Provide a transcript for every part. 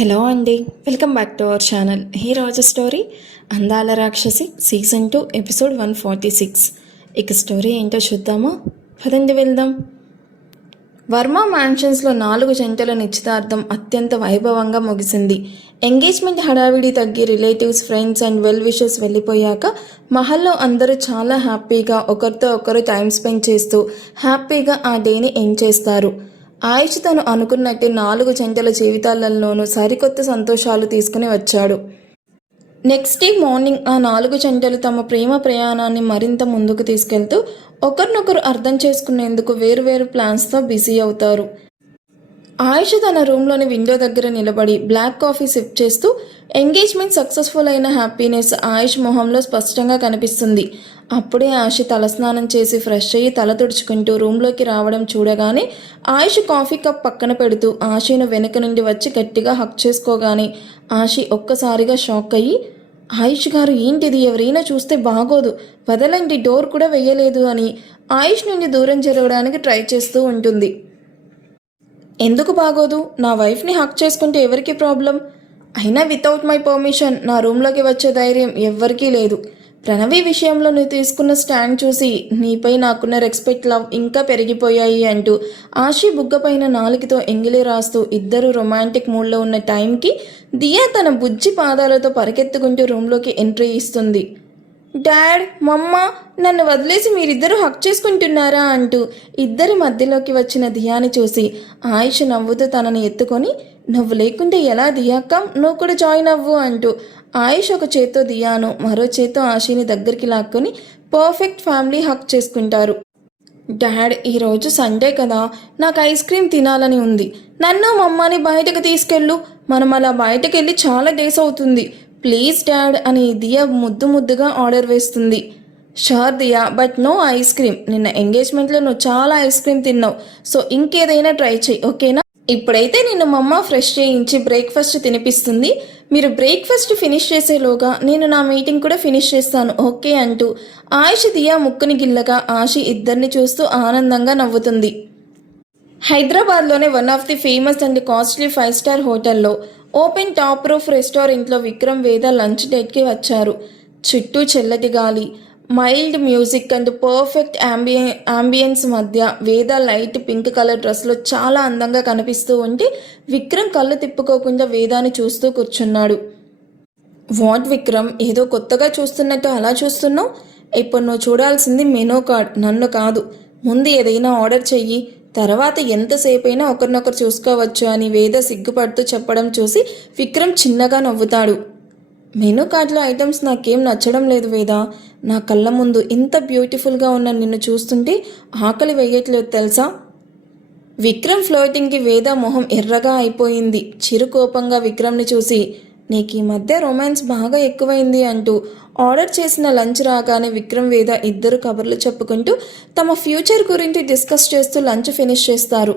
Hello అండి, welcome back to our channel. ఈ రోజు స్టోరీ అందాల రాక్షసి సీజన్ 2 ఎపిసోడ్ 146. ఇక స్టోరీ ఏంటో చూద్దామా? పదండి వెళ్దాం. వర్మ మ్యాన్షన్స్లో 4 జంటల నిశ్చితార్థం అత్యంత వైభవంగా ముగిసింది. ఎంగేజ్మెంట్ హడావిడి తగ్గి relatives, friends and well wishers వెళ్ళిపోయాక మహల్లో అందరూ చాలా హ్యాపీగా ఒకరితో ఒకరు టైం స్పెండ్ చేస్తూ హ్యాపీగా ఆ డేని ఎండ్ చేస్తారు. ఆయుష్ తను అనుకున్నట్టే 4 జంటల జీవితాలలోనూ సరికొత్త సంతోషాలు తీసుకుని వచ్చాడు. నెక్స్ట్ డే మార్నింగ్ ఆ 4 జంటలు తమ ప్రేమ ప్రయాణాన్ని మరింత ముందుకు తీసుకెళ్తూ ఒకరినొకరు అర్థం చేసుకునేందుకు వేరువేరు ప్లాన్స్తో బిజీ అవుతారు. ఆయుష్ తన రూమ్లోని విండో దగ్గర నిలబడి బ్లాక్ కాఫీ సిప్ చేస్తూ ఎంగేజ్మెంట్ సక్సెస్ఫుల్ అయిన హ్యాపీనెస్ ఆయుష్ మొహంలో స్పష్టంగా కనిపిస్తుంది. అప్పుడే ఆశి తలస్నానం చేసి ఫ్రెష్ అయ్యి తల తుడుచుకుంటూ రూమ్లోకి రావడం చూడగానే ఆయుష్ కాఫీ కప్ పక్కన పెడుతూ ఆశిను వెనక నుండి వచ్చి గట్టిగా హక్ చేసుకోగానే ఆశి ఒక్కసారిగా షాక్ అయ్యి, ఆయుష్ గారు ఏంటిది, ఎవరైనా చూస్తే బాగోదు, వదలండి, డోర్ కూడా వెయ్యలేదు అని ఆయుష్ నుండి దూరం జరగడానికి ట్రై చేస్తూ ఉంటుంది. ఎందుకు బాగోదు? నా వైఫ్ని హక్ చేసుకుంటే ఎవరికి ప్రాబ్లం? అయినా వితౌట్ మై పర్మిషన్ నా రూమ్లోకి వచ్చే ధైర్యం ఎవ్వరికీ లేదు. ప్రణవి విషయంలో నువ్వు తీసుకున్న స్టాండ్ చూసి నీపై నాకున్న రెస్పెక్ట్, లవ్ ఇంకా పెరిగిపోయాయి అంటూ ఆశి బుగ్గపైన నాలుగుతో ఎంగిలి రాస్తూ ఇద్దరు రొమాంటిక్ మూడ్లో ఉన్న టైంకి దియా తన బుజ్జి పాదాలతో పరిగెత్తుకుంటూ రూమ్లోకి ఎంట్రీ ఇస్తుంది. డాడ్, మమ్మ, నన్ను వదిలేసి మీరిద్దరూ హక్ చేసుకుంటున్నారా అంటూ ఇద్దరి మధ్యలోకి వచ్చిన దియాని చూసి ఆయుష్ నవ్వుతూ తనని ఎత్తుకొని, నువ్వు లేకుంటే ఎలా దియాక్క, నువ్వు కూడా జాయిన్ అవ్వు అంటూ ఆయుష్ ఒక చేత్తో దియాను, మరో చేత్తో ఆశిని దగ్గరికి లాక్కొని పర్ఫెక్ట్ ఫ్యామిలీ హక్ చేసుకుంటారు. డాడ్, ఈరోజు సండే కదా, నాకు ఐస్ క్రీమ్ తినాలని ఉంది. నన్ను మమ్మని బయటకు తీసుకెళ్ళు, మనం అలా బయటకు వెళ్ళి చాలా డేస్ అవుతుంది, ప్లీజ్ డాడ్ అని దియా ముద్దుగా ఆర్డర్ వేస్తుంది. Sure Diya, but no ice cream. నిన్న ఎంగేజ్మెంట్లో నువ్వు చాలా ఐస్ క్రీమ్ తిన్నావు, సో ఇంకేదైనా ట్రై చేయి, ఓకేనా? ఇప్పుడైతే నిన్ను మమ్మ ఫ్రెష్ చేయించి బ్రేక్ఫాస్ట్ తినిపిస్తుంది. మీరు బ్రేక్ఫాస్ట్ ఫినిష్ చేసేలోగా నేను నా మీటింగ్ కూడా ఫినిష్ చేస్తాను, ఓకే అంటూ ఆయుష్ దియా ముక్కుని గిల్లగా ఆశి ఇద్దరిని చూస్తూ ఆనందంగా నవ్వుతుంది. హైదరాబాద్లోనే one of the famous and costly 5 star హోటల్లో ఓపెన్ టాప్ రూఫ్ రెస్టారెంట్లో విక్రమ్, వేద లంచ్ డేట్కి వచ్చారు. చుట్టూ చల్లటి గాలి, mild music and perfect ambience మధ్య వేద లైట్ పింక్ కలర్ డ్రెస్లో చాలా అందంగా కనిపిస్తూ ఉంటే విక్రమ్ కళ్ళు తిప్పుకోకుండా వేదాని చూస్తూ కూర్చున్నాడు. వాట్ విక్రమ్, ఏదో కొత్తగా చూస్తున్నట్టు అలా చూస్తున్నావు? ఇప్పుడు నువ్వు చూడాల్సింది మెనూ కార్డ్, నన్ను కాదు. ముందు ఏదైనా ఆర్డర్ చెయ్యి, తర్వాత ఎంతసేపైనా ఒకరినొకరు చూసుకోవచ్చు అని వేద సిగ్గుపడుతూ చెప్పడం చూసి విక్రమ్ చిన్నగా నవ్వుతాడు. మెనూ కార్డులో ఐటమ్స్ నాకేం నచ్చడం లేదు వేద. నా కళ్ళ ముందు ఇంత బ్యూటిఫుల్గా ఉన్న నిన్ను చూస్తుంటే ఆకలి వేయట్లేదు తెలుసా? విక్రమ్ ఫ్లోటింగ్కి వేద మొహం ఎర్రగా అయిపోయింది. చిరుకోపంగా విక్రమ్ని చూసి, నీకు ఈ మధ్య రొమాన్స్ బాగా ఎక్కువైంది అంటూ ఆర్డర్ చేసిన లంచ్ రాగానే విక్రమ్, వేద ఇద్దరు కబుర్లు చెప్పుకుంటూ తమ ఫ్యూచర్ గురించి డిస్కస్ చేస్తూ లంచ్ ఫినిష్ చేస్తారు.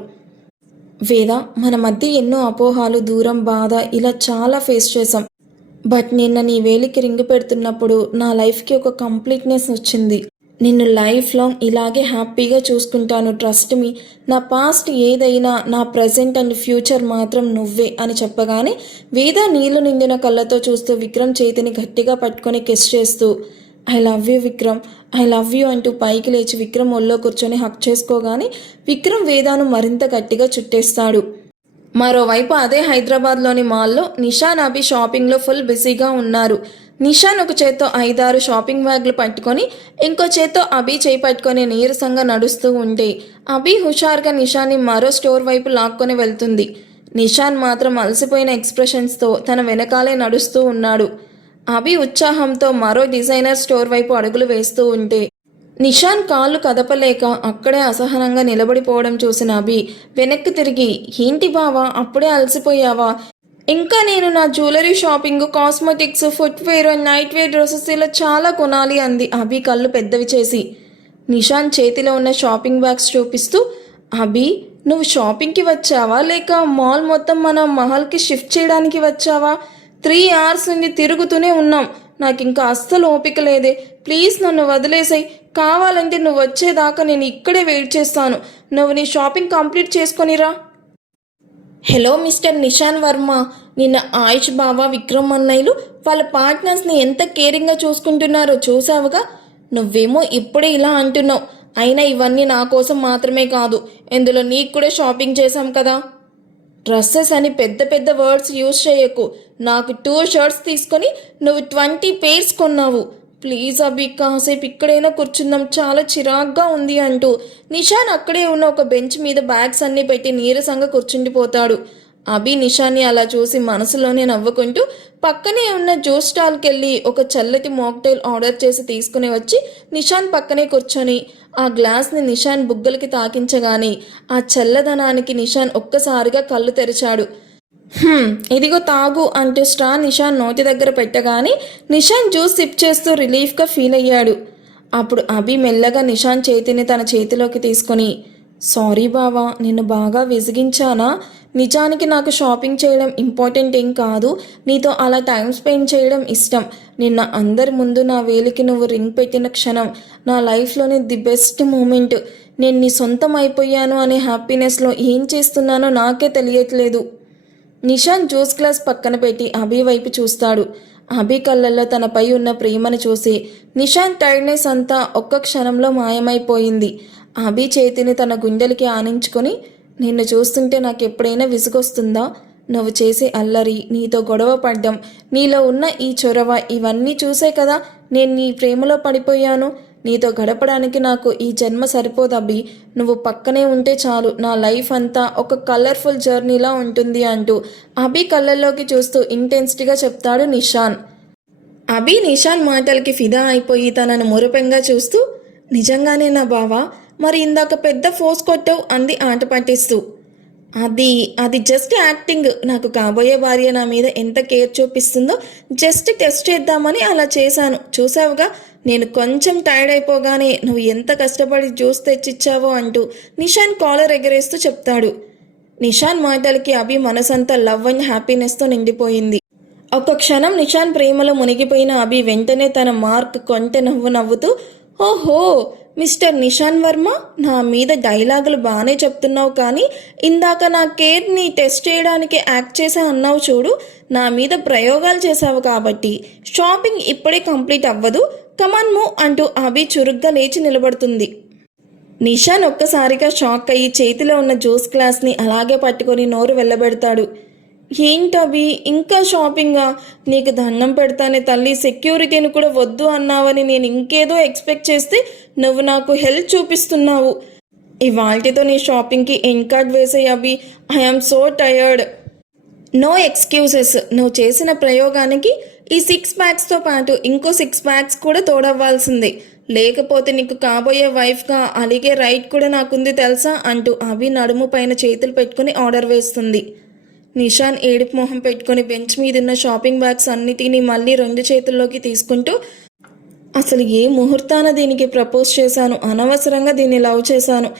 వేద, మన మధ్య ఎన్నో అపోహాలు, దూరం, బాధ ఇలా చాలా ఫేస్ చేశాం. బట్ నిన్న నీ వేలికి రింగు పెడుతున్నప్పుడు నా లైఫ్కి ఒక కంప్లీట్నెస్ వచ్చింది. నిన్ను లైఫ్ లాంగ్ ఇలాగే హ్యాపీగా చూసుకుంటాను, ట్రస్ట్ మీ. నా పాస్ట్ ఏదైనా, నా ప్రజెంట్ అండ్ ఫ్యూచర్ మాత్రం నువ్వే అని చెప్పగానే వేద నీళ్లు నిండిన కళ్ళతో చూస్తూ విక్రమ్ చేతిని గట్టిగా పట్టుకొని కిస్ చేస్తూ, I love you Vikram, I love you అంటూ పైకి లేచి విక్రమ్ ఒళ్ళో కూర్చొని హక్ చేసుకోగానే విక్రమ్ వేదాను మరింత గట్టిగా చుట్టేస్తాడు. మరోవైపు అదే హైదరాబాద్లోని మాల్లో నిషాన్, అభి షాపింగ్లో ఫుల్ బిజీగా ఉన్నారు. నిషాన్ ఒక చేత్తో 5-6 షాపింగ్ బ్యాగ్లు పట్టుకొని ఇంకో చేత్తో అభి చేయి పట్టుకొని నీరసంగా నడుస్తూ ఉంటే అభి హుషారుగా నిషాన్ని మరో స్టోర్ వైపు లాక్కొని వెళ్తుంది. నిషాన్ మాత్రం అలసిపోయిన ఎక్స్ప్రెషన్స్తో తన వెనకాలే నడుస్తూ ఉన్నాడు. అభి ఉత్సాహంతో మరో డిజైనర్ స్టోర్ వైపు అడుగులు వేస్తూ ఉంటే నిషాన్ కాళ్ళు కదపలేక అక్కడే అసహనంగా నిలబడిపోవడం చూసిన అభి వెనక్కి తిరిగి, ఏంటి బావా, అప్పుడే అలసిపోయావా? ఇంకా నేను నా jewellery shopping, cosmetics, footwear and night wear dresses ఇలా చాలా కొనాలి అంది అభి కళ్ళు పెద్దవి చేసి. నిషాన్ చేతిలో ఉన్న షాపింగ్ బ్యాగ్స్ చూపిస్తూ, అభి, నువ్వు షాపింగ్కి వచ్చావా లేక మాల్ మొత్తం మన మహల్కి షిఫ్ట్ చేయడానికి వచ్చావా? 3 hours నుండి తిరుగుతూనే ఉన్నాం, నాకు ఇంకా అస్సలు ఓపిక లేదే, ప్లీజ్ నన్ను వదిలేసాయి. కావాలంటే నువ్వు వచ్చేదాకా నేను ఇక్కడే వెయిట్ చేస్తాను, నువ్వు నీ షాపింగ్ కంప్లీట్ చేసుకొనిరా. హలో మిస్టర్ నిషాన్ వర్మ, నిన్న ఆయుష్ బావ విక్రమ్ అన్నయ్యలు వాళ్ళ పార్ట్నర్స్ని ఎంత కేరింగ్గా చూసుకుంటున్నారో చూసావుగా. నువ్వేమో ఇప్పుడే ఇలా అంటున్నావు. అయినా ఇవన్నీ నా కోసం మాత్రమే కాదు, ఇందులో నీకు కూడా షాపింగ్ చేశాం కదా. డ్రెస్సెస్ అని పెద్ద పెద్ద వర్డ్స్ యూజ్ చేయకు. నాకు 2 షర్ట్స్ తీసుకొని నువ్వు 20 పేర్స్ కొన్నావు. ప్లీజ్ అభి, కాసేపు ఇక్కడైనా కూర్చుందాం, చాలా చిరాగ్గా ఉంది అంటూ నిషాన్ అక్కడే ఉన్న ఒక బెంచ్ మీద బ్యాగ్స్ అన్నీ పెట్టి నీరసంగా కూర్చుండిపోతాడు. అభి నిషాన్ని అలా చూసి మనసులోనే నవ్వుకుంటూ పక్కనే ఉన్న జ్యూస్ స్టాల్కి వెళ్ళి ఒక చల్లటి మాక్టైల్ ఆర్డర్ చేసి తీసుకుని వచ్చి నిషాన్ పక్కనే కూర్చొని ఆ గ్లాస్ని నిషాన్ బుగ్గలకి తాకించగానే ఆ చల్లదనానికి నిషాన్ ఒక్కసారిగా కళ్ళు తెరిచాడు. ఇదిగో తాగు అంటూ స్ట్రా నిషాన్ నోటి దగ్గర పెట్టగానే నిషాన్ జ్యూస్ సిప్ చేస్తూ రిలీఫ్గా ఫీల్ అయ్యాడు. అప్పుడు అభి మెల్లగా నిషాన్ చేతిని తన చేతిలోకి తీసుకొని, సారీ బావా, నిన్ను బాగా విసిగించానా? నిజానికి నాకు షాపింగ్ చేయడం ఇంపార్టెంట్ ఏం కాదు, నీతో అలా టైం స్పెండ్ చేయడం ఇష్టం. నిన్న అందరి ముందు నా వేలికి నువ్వు రింగ్ పెట్టిన క్షణం నా లైఫ్లోని ది బెస్ట్ మూమెంట్. నేను నీ సొంతం అయిపోయాను అనే హ్యాపీనెస్లో ఏం చేస్తున్నానో నాకే తెలియట్లేదు. నిషాన్ జ్యూస్ గ్లాస్ పక్కన పెట్టి అభి వైపు చూస్తాడు. అభి కళ్ళల్లో తనపై ఉన్న ప్రేమను చూసి నిషాన్ టైర్డ్నెస్ అంతా ఒక్క క్షణంలో మాయమైపోయింది. అభి చేతిని తన గుండెలకి ఆనించుకొని, నిన్ను చూస్తుంటే నాకు ఎప్పుడైనా విసుగొస్తుందా? నువ్వు చేసే అల్లరి, నీతో గొడవ పడ్డం, నీలో ఉన్న ఈ చొరవ, ఇవన్నీ చూసే కదా నేను నీ ప్రేమలో పడిపోయాను. నీతో గడపడానికి నాకు ఈ జన్మ సరిపోదు అభి. నువ్వు పక్కనే ఉంటే చాలు, నా లైఫ్ అంతా ఒక కలర్ఫుల్ జర్నీలా ఉంటుంది అంటూ అభి కళ్ళల్లోకి చూస్తూ ఇంటెన్సిటీగా చెప్తాడు నిషాన్. అభి నిషాన్ మాటలకి ఫిదా అయిపోయి తనను మురుపెంగా చూస్తూ, నిజంగానే నా బావా? మరి ఇందాక పెద్ద ఫోర్స్ కొట్టావు అంది ఆట పట్టిస్తూ. అది జస్ట్ యాక్టింగ్. నాకు కాబోయే భార్య నా మీద ఎంత కేర్ చూపిస్తుందో జస్ట్ టెస్ట్ చేద్దామని అలా చేశాను. చూసావుగా, నేను కొంచెం టైర్డ్ అయిపోగానే నువ్వు ఎంత కష్టపడి జ్యూస్ తెచ్చిచ్చావో అంటూ నిషాన్ కాలర్ ఎగరేస్తూ చెప్తాడు. నిషాన్ మాటలకి అభి మనసంతా లవ్ అండ్ హ్యాపీనెస్తో నిండిపోయింది. ఒక క్షణం నిషాన్ ప్రేమలో మునిగిపోయిన అభి వెంటనే తన మార్క్ కొంటె నవ్వుతూ, ఓహో మిస్టర్ నిషాన్ వర్మ, నా మీద డైలాగులు బాగానే చెప్తున్నావు, కానీ ఇందాక నా కేర్ని టెస్ట్ చేయడానికి యాక్ట్ చేసా అన్నావు చూడు, నా మీద ప్రయోగాలు చేశావు కాబట్టి షాపింగ్ ఇప్పుడే కంప్లీట్ అవ్వదు, కమాన్ మూవ్ అంటూ అభి చురుగ్గా లేచి నిలబడుతుంది. నిషాన్ ఒక్కసారిగా షాక్ అయ్యి చేతిలో ఉన్న జ్యూస్ గ్లాస్ని అలాగే పట్టుకొని నోరు వెళ్ళబెడతాడు. ఏంటవి, ఇంకా షాపింగా? నీకు దండం పెడతానే తల్లి, సెక్యూరిటీని కూడా వద్దు అన్నావని నేను ఇంకేదో ఎక్స్పెక్ట్ చేస్తే నువ్వు నాకు హెల్ప్ చూపిస్తున్నావు. ఇవాల్టితో నీ షాపింగ్కి ఎండ్ కార్డ్ వేసే అభి, I am so tired. No excuses. నువ్వు చేసిన ప్రయోగానికి ఈ 6 బ్యాగ్స్తో పాటు ఇంకో 6 బ్యాగ్స్ కూడా తోడవ్వాల్సిందే, లేకపోతే నీకు కాబోయే వైఫ్గా అలిగే రైట్ కూడా నాకుంది తెలుసా అంటూ అభి నడుము పైన చేతులు పెట్టుకుని ఆర్డర్ వేస్తుంది. నిషాన్ ఏడుపు మొహం పెట్టుకుని బెంచ్ మీదున్న షాపింగ్ బ్యాగ్స్ అన్నిటినీ మళ్ళీ 2 చేతుల్లోకి తీసుకుంటూ, అసలు ఏ ముహూర్తాన దీనికి ప్రపోజ్ చేశాను, అనవసరంగా దీన్ని లవ్ చేశాను.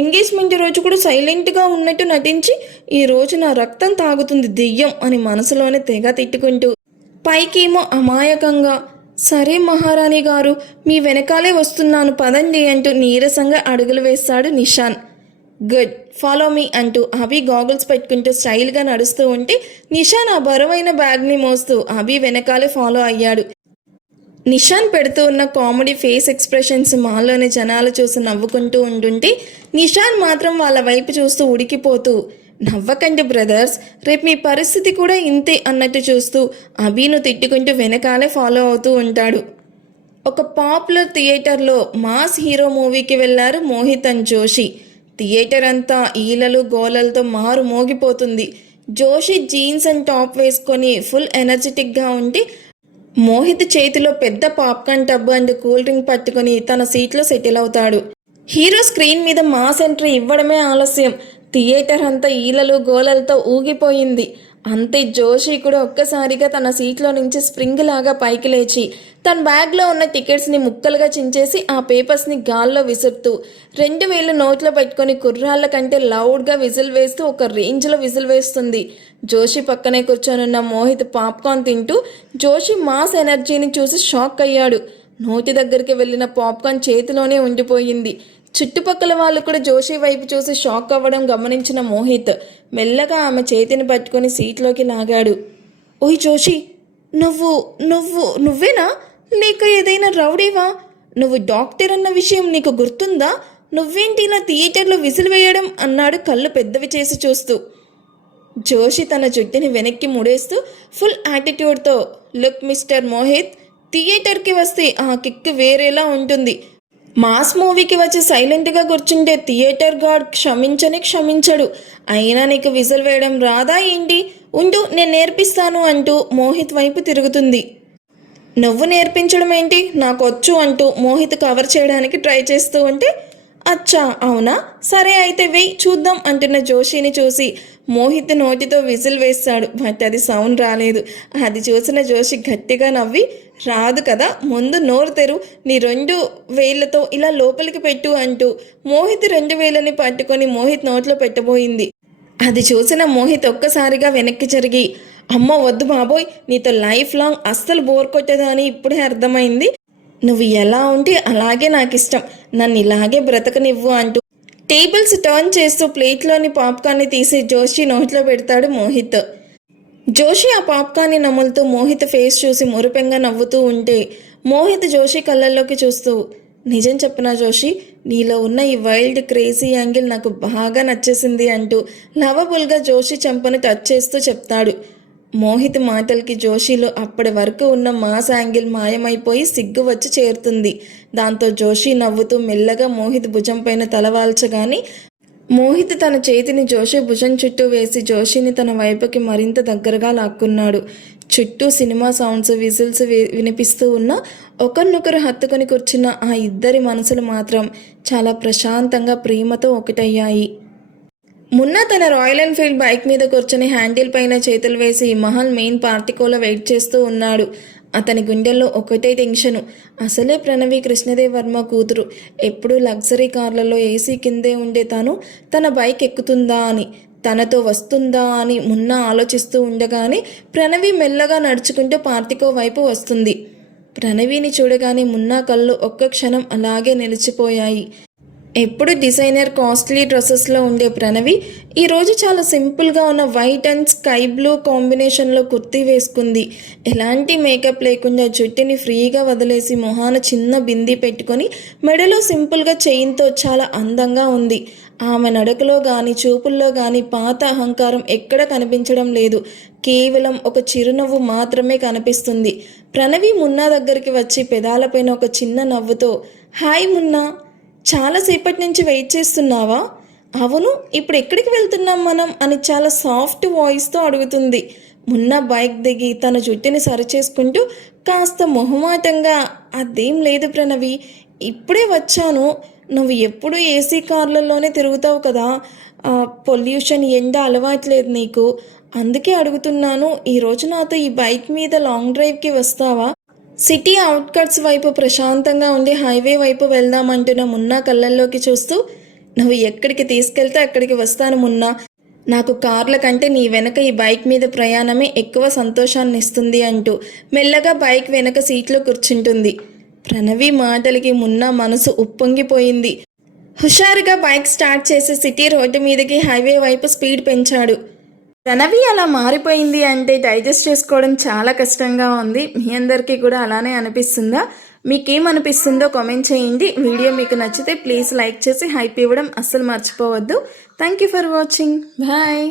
ఎంగేజ్మెంట్ రోజు కూడా సైలెంట్గా ఉన్నట్టు నటించి ఈ రోజు నా రక్తం తాగుతుంది దెయ్యం అని మనసులోనే తెగ తిట్టుకుంటూ, పైకేమో అమాయకంగా, సరే మహారాణి గారు, మీ వెనకాలే వస్తున్నాను పదండి అంటూ నీరసంగా అడుగులు వేస్తాడు నిషాన్. గుడ్, ఫాలో మీ అంటూ అభి గాగుల్స్ పెట్టుకుంటూ స్టైల్గా నడుస్తూ ఉంటే నిషాన్ ఆ బరువైన బ్యాగ్ని మోస్తూ అభి వెనకాలే ఫాలో అయ్యాడు. నిషాన్ పెడుతూ ఉన్న కామెడీ ఫేస్ ఎక్స్ప్రెషన్స్ మాల్లోని జనాలు చూసి నవ్వుకుంటూ ఉంటుంటే నిషాన్ మాత్రం వాళ్ళ వైపు చూస్తూ ఉడికిపోతూ, నవ్వకండి బ్రదర్స్, రేపు మీ పరిస్థితి కూడా ఇంతే అన్నట్టు చూస్తూ అభిను తిట్టుకుంటూ వెనకాలే ఫాలో అవుతూ ఉంటాడు. ఒక పాపులర్ థియేటర్లో మాస్ హీరో మూవీకి వెళ్ళారు మోహిత్ అండ్ జోషి. థియేటర్ అంతా ఈలలు గోలలతో మారు మోగిపోతుంది. జోషి జీన్స్ అండ్ టాప్ వేసుకొని ఫుల్ ఎనర్జెటిక్గా ఉంటే మోహిత్ చేతిలో పెద్ద popcorn tub and cool drink పట్టుకొని తన సీట్లో సెటిల్ అవుతాడు. హీరో స్క్రీన్ మీద మాస్ ఎంట్రీ ఇవ్వడమే ఆలస్యం. థియేటర్ అంతా ఈలలు గోలలతో ఊగిపోయింది. అంతే జోషి కూడా ఒక్కసారిగా తన సీట్లో నుంచి స్ప్రింగ్ లాగా పైకి లేచి తన బ్యాగ్లో ఉన్న టికెట్స్ని ముక్కలుగా చించేసి ఆ పేపర్స్ని గాల్లో విసురుతూ 2000 నోట్లో పెట్టుకొని కుర్రాళ్ళ కంటే లౌడ్గా విజిల్ వేస్తూ ఒక రేంజ్లో విజిల్ వేస్తుంది. జోషి పక్కనే కూర్చొనున్న మోహిత్ పాప్కార్న్ తింటూ జోషి మాస్ ఎనర్జీని చూసి షాక్ అయ్యాడు. నోటి దగ్గరికి వెళ్ళిన పాప్కార్న్ చేతిలోనే ఉండిపోయింది. చుట్టుపక్కల వాళ్ళు కూడా జోషి వైపు చూసి షాక్ అవ్వడం గమనించిన మోహిత్ మెల్లగా ఆమె చేతిని పట్టుకొని సీట్లోకి లాగాడు. ఓయ్ జోషి, నువ్వు నువ్వేనా, లేక ఏదైనా రౌడీవా? నువ్వు డాక్టర్ అన్న విషయం నీకు గుర్తుందా? నువ్వేంటి ఇలా థియేటర్లో విసిల్ వేయడం అన్నాడు కళ్ళు పెద్దవి చేసి చూస్తూ. జోషి తన జుట్టుని వెనక్కి ముడేస్తూ ఫుల్ యాటిట్యూడ్తో, లుక్ మిస్టర్ మోహిత్, థియేటర్కి వస్తే ఆ కిక్ వేరేలా ఉంటుంది. మాస్ మూవీకి వచ్చి సైలెంట్గా కూర్చుంటే థియేటర్ గాడ్ క్షమించడు. అయినా నీకు విజిల్ వేయడం రాదా ఏంటి? ఉండు, నేను నేర్పిస్తాను అంటూ మోహిత్ వైపు తిరుగుతుంది. నువ్వు నేర్పించడం ఏంటి, నాకొచ్చు అంటూ మోహిత్ కవర్ చేయడానికి ట్రై చేస్తూ ఉంటే, అచ్చా అవునా, సరే అయితే వెయ్యి చూద్దాం అంటున్న జోషిని చూసి మోహిత్ నోటితో విజిల్ వేస్తాడు. బట్ అది సౌండ్ రాలేదు. అది చూసిన జోషి గట్టిగా నవ్వి, రాదు కదా, ముందు నోరు తెరు, నీ 2 వేళ్లతో ఇలా లోపలికి పెట్టు అంటూ మోహిత్ 2 వేళ్ళని పట్టుకొని మోహిత్ నోట్లో పెట్టబోయింది. అది చూసిన మోహిత్ ఒక్కసారిగా వెనక్కి జరిగి, అమ్మో వద్దు బాబోయ్, నీతో లైఫ్ లాంగ్ అస్సలు బోర్ కొట్టేదా అని ఇప్పుడే అర్థమైంది. నువ్వు ఎలా ఉంటే అలాగే నాకు ఇష్టం, నన్ను ఇలాగే బ్రతకనివ్వు అంటూ టేబుల్స్ టర్న్ చేస్తూ ప్లేట్లోని పాప్కార్న్ని తీసి జోషి నోట్లో పెడతాడు మోహిత్. జోషి ఆ పాప్కార్న్ని నములుతూ మోహిత్ ఫేస్ చూసి మురిపెంగా నవ్వుతూ ఉంటే మోహిత్ జోషి కళ్ళల్లోకి చూస్తూ, నిజం చెప్పనా జోషి, నీలో ఉన్న ఈ వైల్డ్ క్రేజీ యాంగిల్ నాకు బాగా నచ్చేసింది అంటూ లవబుల్గా జోషి చెంపను టచ్ చేస్తూ చెప్తాడు. మోహిత్ మాటలకి జోషిలో అప్పటి వరకు ఉన్న మాస్ యాంగిల్ మాయమైపోయి సిగ్గు వచ్చి చేరుతుంది. దాంతో జోషి నవ్వుతూ మెల్లగా మోహిత్ భుజం పైన తలవాల్చగాని మోహిత్ తన చేతిని జోషి భుజం చుట్టూ వేసి జోషిని తన వైపుకి మరింత దగ్గరగా లాక్కున్నాడు. చుట్టూ సినిమా సౌండ్స్, విజిల్స్ వినిపిస్తూ ఉన్న ఒకరినొకరు హత్తుకొని కూర్చున్న ఆ ఇద్దరి మనసులు మాత్రం చాలా ప్రశాంతంగా ప్రేమతో ఒకటయ్యాయి. మున్నా తన రాయల్ ఎన్ఫీల్డ్ బైక్ మీద కూర్చొని హ్యాండిల్ పైన చేతులు వేసి మహల్ మెయిన్ పార్టికోలో వెయిట్ చేస్తూ ఉన్నాడు. అతని గుండెల్లో ఒకటే టెన్షను. అసలే ప్రణవి కృష్ణదేవ్ వర్మ కూతురు. ఎప్పుడూ లగ్జరీ కార్లలో ఏసీ కిందే ఉండే తన బైక్ ఎక్కుతుందా అని, తనతో వస్తుందా అని మున్నా ఆలోచిస్తూ ఉండగానే ప్రణవి మెల్లగా నడుచుకుంటూ పార్టికో వైపు వస్తుంది. ప్రణవిని చూడగానే మున్నా కళ్ళు ఒక్క క్షణం అలాగే నిలిచిపోయాయి. ఎప్పుడు డిజైనర్ కాస్ట్లీ డ్రెస్సెస్లో ఉండే ప్రణవి ఈరోజు చాలా సింపుల్గా ఉన్న వైట్ అండ్ స్కై బ్లూ కాంబినేషన్లో కుర్తీ వేసుకుంది. ఎలాంటి మేకప్ లేకుండా జుట్టుని ఫ్రీగా వదిలేసి మొహాన చిన్న బిందీ పెట్టుకొని మెడలో సింపుల్గా చైన్తో చాలా అందంగా ఉంది. ఆమె నడకలో కానీ చూపుల్లో కానీ పాత అహంకారం ఎక్కడ కనిపించడం లేదు. కేవలం ఒక చిరునవ్వు మాత్రమే కనిపిస్తుంది. ప్రణవి మున్నా దగ్గరికి వచ్చి పెదాలపైన ఒక చిన్న నవ్వుతో, హాయ్ మున్నా, చాలాసేపటి నుంచి వెయిట్ చేస్తున్నావా? అవును, ఇప్పుడు ఎక్కడికి వెళ్తున్నాం మనం అని చాలా సాఫ్ట్ వాయిస్తో అడుగుతుంది. మున్నా బైక్ దిగి తన జుట్టుని సరిచేసుకుంటూ కాస్త మొహమాటంగా, అదేం లేదు ప్రణవి, ఇప్పుడే వచ్చాను. నువ్వు ఎప్పుడు ఏసీ కార్లలోనే తిరుగుతావు కదా, పొల్యూషన్ ఎండ అలవాట్లేదు నీకు, అందుకే అడుగుతున్నాను. ఈరోజు నాతో ఈ బైక్ మీద లాంగ్ డ్రైవ్కి వస్తావా? సిటీ అవుట్కట్స్ వైపు ప్రశాంతంగా ఉండి హైవే వైపు వెళ్దామంటున్న మున్నా కళ్ళల్లోకి చూస్తూ, నువ్వు ఎక్కడికి తీసుకెళ్తే అక్కడికి వస్తాను మున్నా. నాకు కార్ల కంటే నీ వెనక ఈ బైక్ మీద ప్రయాణమే ఎక్కువ సంతోషాన్ని ఇస్తుంది అంటూ మెల్లగా బైక్ వెనక సీట్లో కూర్చుంటుంది. ప్రణవి మాటలకి మున్నా మనసు ఉప్పొంగిపోయింది. హుషారుగా బైక్ స్టార్ట్ చేసి సిటీ రోడ్డు మీదకి హైవే వైపు స్పీడ్ పెంచాడు. ప్రణవి అలా మారిపోయింది అంటే డైజెస్ట్ చేసుకోవడం చాలా కష్టంగా ఉంది. మీ అందరికీ కూడా అలానే అనిపిస్తుందా? మీకేమనిపిస్తుందో కామెంట్ చేయండి. వీడియో మీకు నచ్చితే ప్లీజ్ లైక్ చేసి హైప్ ఇవ్వడం అస్సలు మర్చిపోవద్దు. Thank you for watching. Bye.